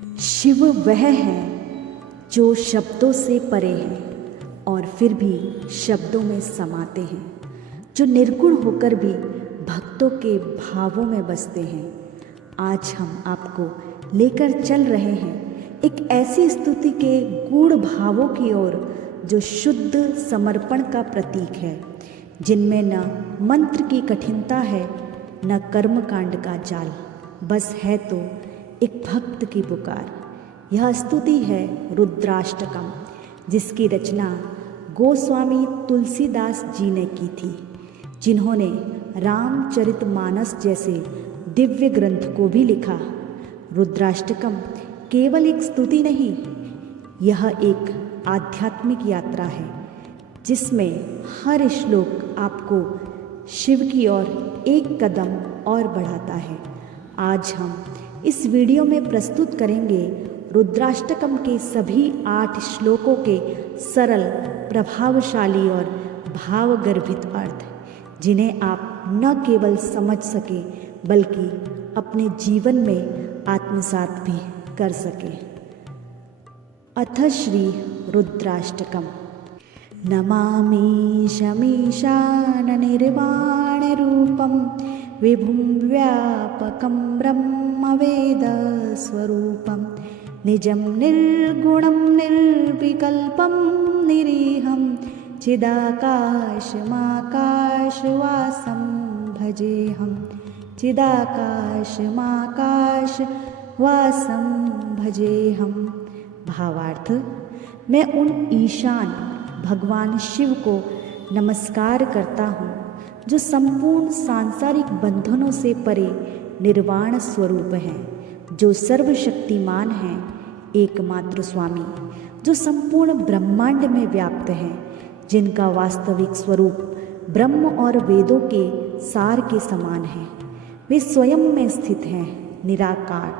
शिव वह है जो शब्दों से परे है और फिर भी शब्दों में समाते हैं, जो निर्गुण होकर भी भक्तों के भावों में बसते हैं। आज हम आपको लेकर चल रहे हैं एक ऐसी स्तुति के गूढ़ भावों की ओर जो शुद्ध समर्पण का प्रतीक है, जिनमें न मंत्र की कठिनता है न कर्मकांड का जाल, बस है तो एक भक्त की पुकार। यह स्तुति है रुद्राष्टकम, जिसकी रचना गोस्वामी तुलसीदास जी ने की थी, जिन्होंने रामचरितमानस जैसे दिव्य ग्रंथ को भी लिखा। रुद्राष्टकम केवल एक स्तुति नहीं, यह एक आध्यात्मिक यात्रा है जिसमें हर श्लोक आपको शिव की ओर एक कदम और बढ़ाता है। आज हम इस वीडियो में प्रस्तुत करेंगे रुद्राष्टकम के सभी 8 श्लोकों के सरल, प्रभावशाली और भावगर्भित अर्थ, जिन्हें आप न केवल समझ सके बल्कि अपने जीवन में आत्मसात भी कर सके। अथ श्री रुद्राष्टकम। नमामि शमीशान निर्वाण रूपम विभुं व्यापकं ब्रह्मवेद स्वरूपं निजं निर्गुणं निर्विकल्पं निरीहं चिदाकाशमाकाशवासं भजेऽहं चिदाकाशमाकाशवासं भजेऽहं। भावार्थ, मैं उन ईशान भगवान शिव को नमस्कार करता हूँ जो संपूर्ण सांसारिक बंधनों से परे निर्वाण स्वरूप हैं, जो सर्वशक्तिमान हैं, एकमात्र स्वामी, जो संपूर्ण ब्रह्मांड में व्याप्त हैं, जिनका वास्तविक स्वरूप ब्रह्म और वेदों के सार के समान है। वे स्वयं में स्थित हैं, निराकार,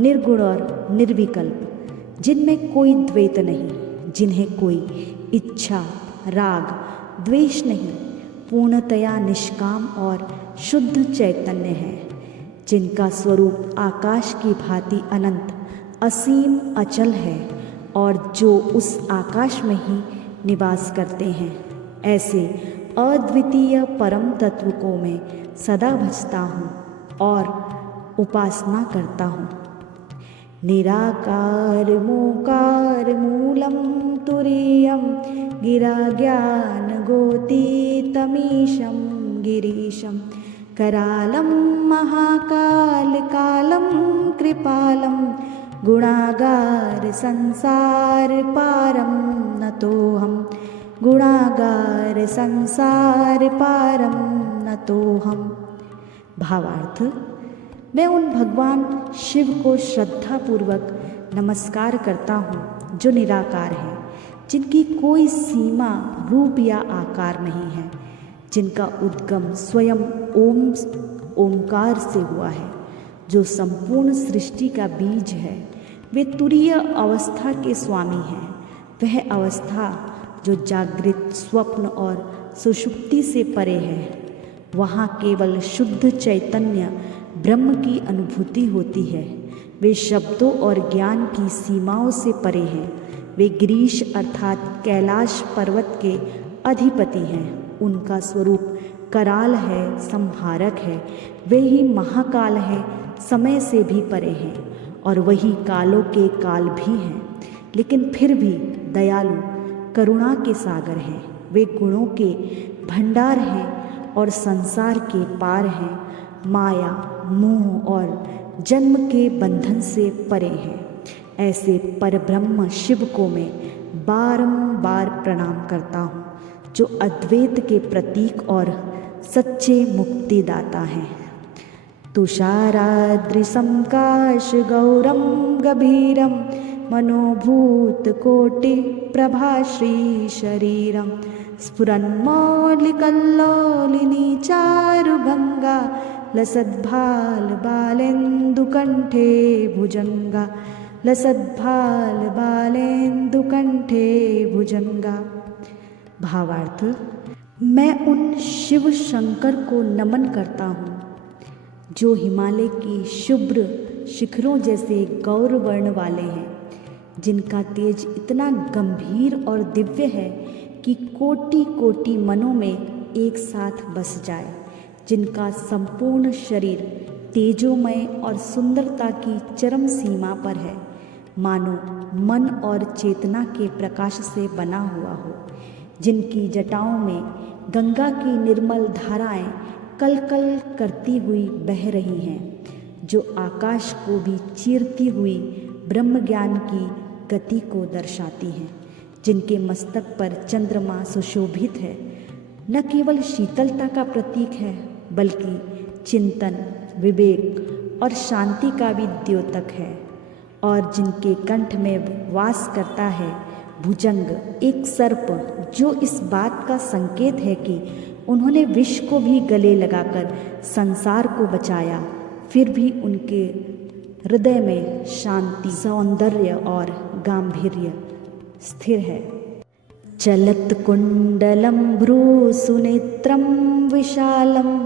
निर्गुण और निर्विकल्प, जिनमें कोई द्वैत नहीं, जिन्हें कोई इच्छा, राग, द्वेष नहीं, पूर्णतया निष्काम और शुद्ध चैतन्य है, जिनका स्वरूप आकाश की भांति अनंत, असीम, अचल है और जो उस आकाश में ही निवास करते हैं। ऐसे अद्वितीय परम तत्व को मैं सदा भजता हूँ और उपासना करता हूँ। निराकार मोकार मूलम तुरीयं गिराज्ञान गोतीतमीशं गिरीशं करालं महाकाल कालं कृपालं गुणागार संसार पारं नतोऽहं गुणागार संसार पारं नतोऽहं। भावार्थ, मैं उन भगवान शिव को श्रद्धापूर्वक नमस्कार करता हूँ जो निराकार है, जिनकी कोई सीमा, रूप या आकार नहीं है, जिनका उद्गम स्वयं ओंकार से हुआ है, जो संपूर्ण सृष्टि का बीज है। वे तुरीय अवस्था के स्वामी हैं, वह अवस्था जो जागृत, स्वप्न और सुषुप्ति से परे है। वहाँ केवल शुद्ध चैतन्य ब्रह्म की अनुभूति होती है। वे शब्दों और ज्ञान की सीमाओं से परे हैं। वे गिरीश अर्थात कैलाश पर्वत के अधिपति हैं। उनका स्वरूप कराल है, संहारक है। वे ही महाकाल है, समय से भी परे हैं और वही कालों के काल भी हैं, लेकिन फिर भी दयालु, करुणा के सागर हैं। वे गुणों के भंडार हैं और संसार के पार हैं, माया, मोह और जन्म के बंधन से परे हैं। ऐसे परब्रह्म शिव को मैं बारंबार प्रणाम करता हूँ, जो अद्वैत के प्रतीक और सच्चे मुक्तिदाता हैं। तुषाराद्रिसं काश गौरम गभीरम मनोभूत कोटि प्रभाश्री शरीरम स्फुरन्मौलिकल्लोलिनी चारुगंगा लसद्भाल बालेन्दुकण्ठे भुजंगा लसद्भाल बालेन्दुकण्ठे भुजंगा। भावार्थ, मैं उन शिव शंकर को नमन करता हूँ जो हिमालय की शुभ्र शिखरों जैसे गौरवर्ण वाले हैं, जिनका तेज इतना गंभीर और दिव्य है कि कोटि कोटि मनों में एक साथ बस जाए, जिनका संपूर्ण शरीर तेजोमय और सुंदरता की चरम सीमा पर है, मानो मन और चेतना के प्रकाश से बना हुआ हो, जिनकी जटाओं में गंगा की निर्मल धाराएं कल कल करती हुई बह रही हैं, जो आकाश को भी चीरती हुई ब्रह्म ज्ञान की गति को दर्शाती हैं, जिनके मस्तक पर चंद्रमा सुशोभित है, न केवल शीतलता का प्रतीक है बल्कि चिंतन, विवेक और शांति का भी द्योतक है, और जिनके कंठ में वास करता है भुजंग, एक सर्प, जो इस बात का संकेत है कि उन्होंने विष को भी गले लगाकर संसार को बचाया, फिर भी उनके हृदय में शांति, सौंदर्य और गांधीर्य स्थिर है। चलत कुंडलं भ्रूसुनेत्रं विशालं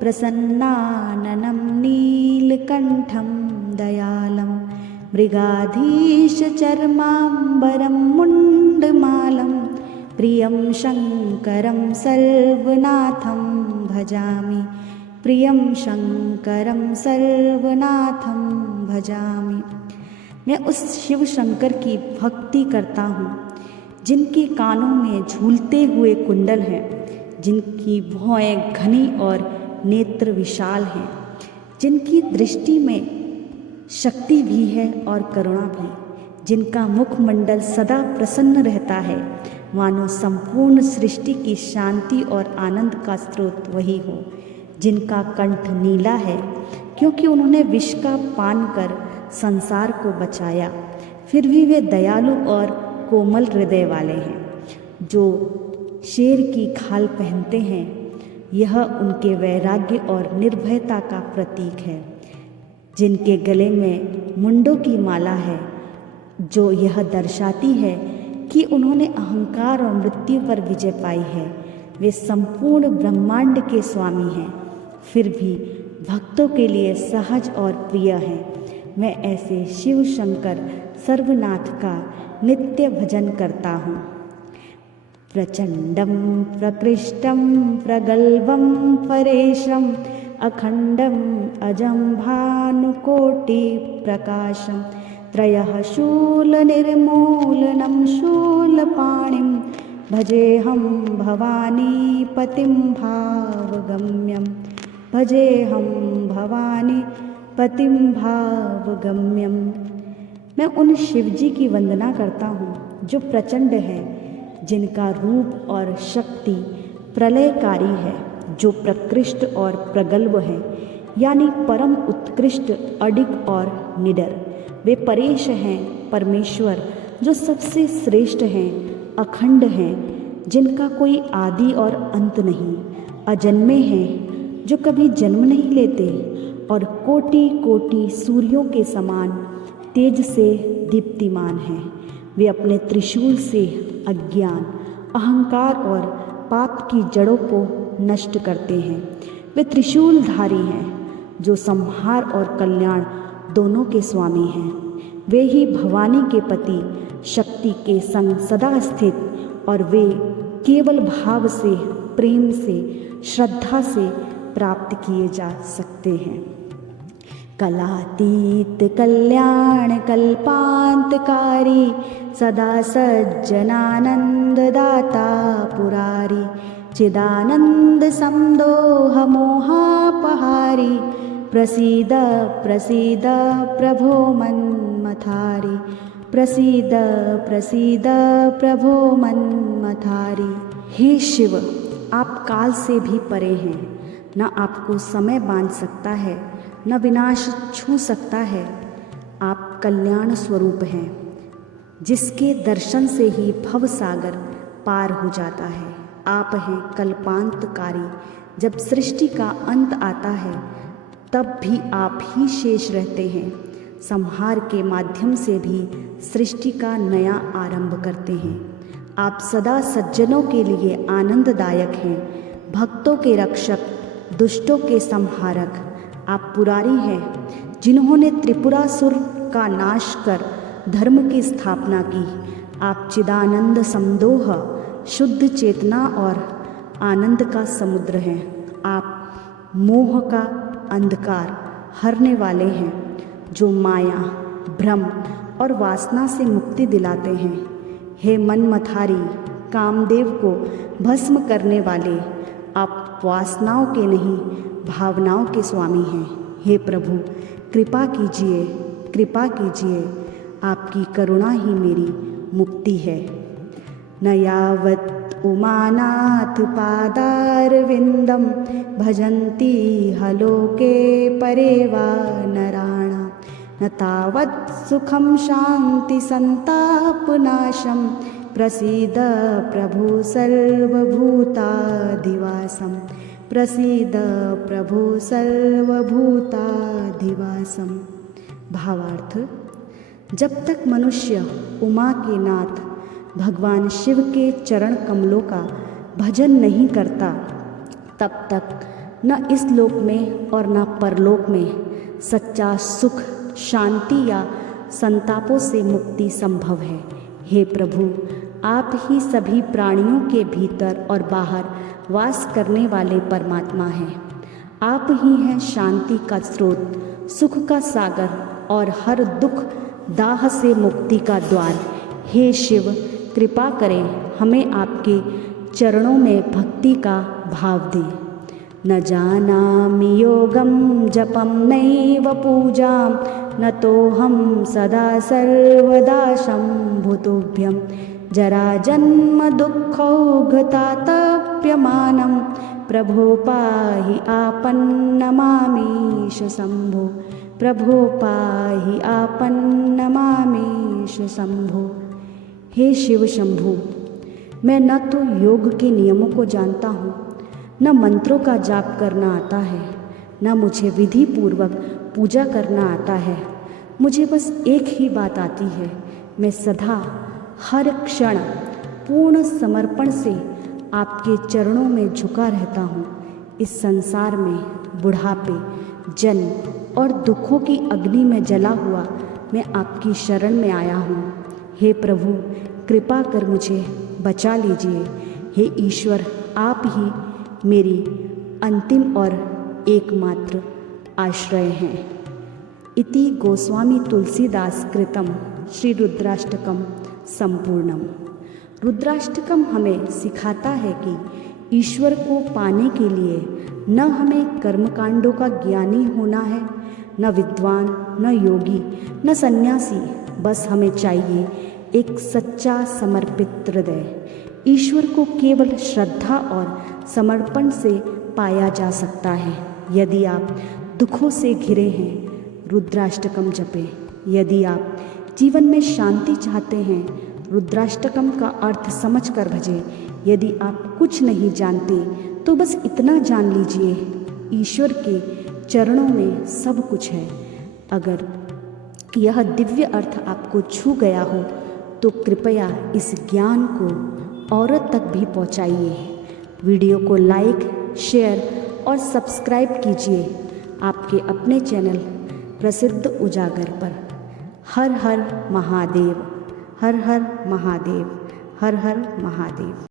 प्रसन्नाननं नीलकंठं दयालं मृगाधीशचर्माम्बरं मुण्डमालं प्रियं शङ्करं सर्वनाथं भजामि, प्रियं शङ्करं सर्वनाथं भजामि। मैं उस शिव शंकर की भक्ति करता हूँ जिनके कानों में झूलते हुए कुंडल हैं, जिनकी भौहें घनी और नेत्र विशाल हैं, जिनकी दृष्टि में शक्ति भी है और करुणा भी, जिनका मुखमंडल सदा प्रसन्न रहता है, मानो संपूर्ण सृष्टि की शांति और आनंद का स्रोत वही हो, जिनका कंठ नीला है क्योंकि उन्होंने विष का पान कर संसार को बचाया, फिर भी वे दयालु और कोमल हृदय वाले हैं, जो शेर की खाल पहनते हैं। यह उनके वैराग्य और निर्भयता का प्रतीक है, जिनके गले में मुंडों की माला है, जो यह दर्शाती है कि उन्होंने अहंकार और मृत्यु पर विजय पाई है। वे संपूर्ण ब्रह्मांड के स्वामी हैं, फिर भी भक्तों के लिए सहज और प्रिय हैं। मैं ऐसे शिव शंकर सर्वनाथ का नित्य भजन करता हूँ। प्रचंडं प्रकृष्टं प्रगल्भं परेशं अखंडं अजं भानुकोटिप्रकाशं त्रयः शूलनिर्मूलनं शूलपाणिं भजेऽहं भवानीपतिं भावगम्यं, भजेऽहं भवानीपतिं भावगम्यं। मैं उन शिवजी की वंदना करता हूँ जो प्रचंड है, जिनका रूप और शक्ति प्रलयकारी है, जो प्रकृष्ट और प्रगल्भ है, यानी परम उत्कृष्ट, अडिग और निडर। वे परेश हैं, परमेश्वर, जो सबसे श्रेष्ठ हैं, अखंड हैं, जिनका कोई आदि और अंत नहीं, अजन्मे हैं, जो कभी जन्म नहीं लेते और कोटि कोटि सूर्यों के समान तेज से दीप्तिमान हैं। वे अपने त्रिशूल से अज्ञान, अहंकार और पाप की जड़ों को नष्ट करते हैं। वे त्रिशूलधारी हैं, जो संहार और कल्याण दोनों के स्वामी हैं। वे ही भवानी के पति, शक्ति के संग सदा स्थित, और वे केवल भाव से, प्रेम से, श्रद्धा से प्राप्त किए जा सकते हैं। कलातीत कल्याण कल्पांतकारी, सदा सज्जनानंददाता पुरारी, चिदानंद समदोह मोहापहारी, प्रसीद प्रसीद प्रभो मन्मथारी, प्रसीद प्रसीद प्रभो मन्मथारी। हे शिव, आप काल से भी परे हैं, न आपको समय बांध सकता है, न विनाश छू सकता है। आप कल्याण स्वरूप हैं, जिसके दर्शन से ही भव सागर पार हो जाता है। आप हैं कल्पांतकारी, जब सृष्टि का अंत आता है तब भी आप ही शेष रहते हैं। संहार के माध्यम से भी सृष्टि का नया आरंभ करते हैं। आप सदा सज्जनों के लिए आनंददायक हैं, भक्तों के रक्षक, दुष्टों के संहारक। आप पुरारी हैं, जिन्होंने त्रिपुरासुर का नाश कर धर्म की स्थापना की। आप चिदानंद समदोह, शुद्ध चेतना और आनंद का समुद्र हैं। आप मोह का अंधकार हरने वाले हैं, जो माया, भ्रम और वासना से मुक्ति दिलाते हैं। हे मनमथारी, कामदेव को भस्म करने वाले, आप वासनाओं के नहीं भावनाओं के स्वामी हैं। हे प्रभु, कृपा कीजिए, कृपा कीजिए, आपकी करुणा ही मेरी मुक्ति है। न यावत् उमानाथ पादारविंदम भजन्ति हलोके परे वा नराणां, न तावत् सुखं शांति संतापनाशं, प्रसीद प्रभु सर्वभूताधिवासं, प्रसीद प्रभु सर्वभूताधिवासं। भावार्थ, जब तक मनुष्य उमा के नाथ भगवान शिव के चरण कमलों का भजन नहीं करता, तब तक न इस लोक में और न परलोक में सच्चा सुख, शांति या संतापों से मुक्ति संभव है। हे प्रभु, आप ही सभी प्राणियों के भीतर और बाहर वास करने वाले परमात्मा हैं। आप ही हैं शांति का स्रोत, सुख का सागर और हर दुख दाह से मुक्ति का द्वार। हे शिव, कृपा करें, हमें आपके चरणों में भक्ति का भाव दें। न जानामि योगं जपं नैव पूजां, न तोहं सदा सर्वदा शम्भुतुभ्यं, जराजन्म दुःखौघतातप्यमानं, प्रभो पाहि आपन्नमामीश शम्भो, प्रभो पाहि आपन्नमामीश शम्भो। हे शिव शंभु, मैं न तो योग के नियमों को जानता हूँ, न मंत्रों का जाप करना आता है, न मुझे विधि पूर्वक पूजा करना आता है। मुझे बस एक ही बात आती है, मैं सदा हर क्षण पूर्ण समर्पण से आपके चरणों में झुका रहता हूँ। इस संसार में बुढ़ापे, जन्म और दुखों की अग्नि में जला हुआ मैं आपकी शरण में आया हूँ। हे प्रभु, कृपा कर मुझे बचा लीजिए। हे ईश्वर, आप ही मेरी अंतिम और एकमात्र आश्रय हैं। इति गोस्वामी तुलसीदास कृतं श्री रुद्राष्टकम संपूर्णम। रुद्राष्टकम हमें सिखाता है कि ईश्वर को पाने के लिए न हमें कर्मकांडों का ज्ञानी होना है, न विद्वान, न योगी, न सन्यासी। बस हमें चाहिए एक सच्चा समर्पित हृदय। ईश्वर को केवल श्रद्धा और समर्पण से पाया जा सकता है। यदि आप दुखों से घिरे हैं, रुद्राष्टकम जपें। यदि आप जीवन में शांति चाहते हैं, रुद्राष्टकम का अर्थ समझ कर भजें। यदि आप कुछ नहीं जानते तो बस इतना जान लीजिए, ईश्वर के चरणों में सब कुछ है। अगर यह दिव्य अर्थ आपको छू गया हो तो कृपया इस ज्ञान को औरत तक भी पहुंचाइए। वीडियो को लाइक, शेयर और सब्सक्राइब कीजिए आपके अपने चैनल प्रसिद्ध उजागर पर। हर हर महादेव, हर हर महादेव, हर हर महादेव।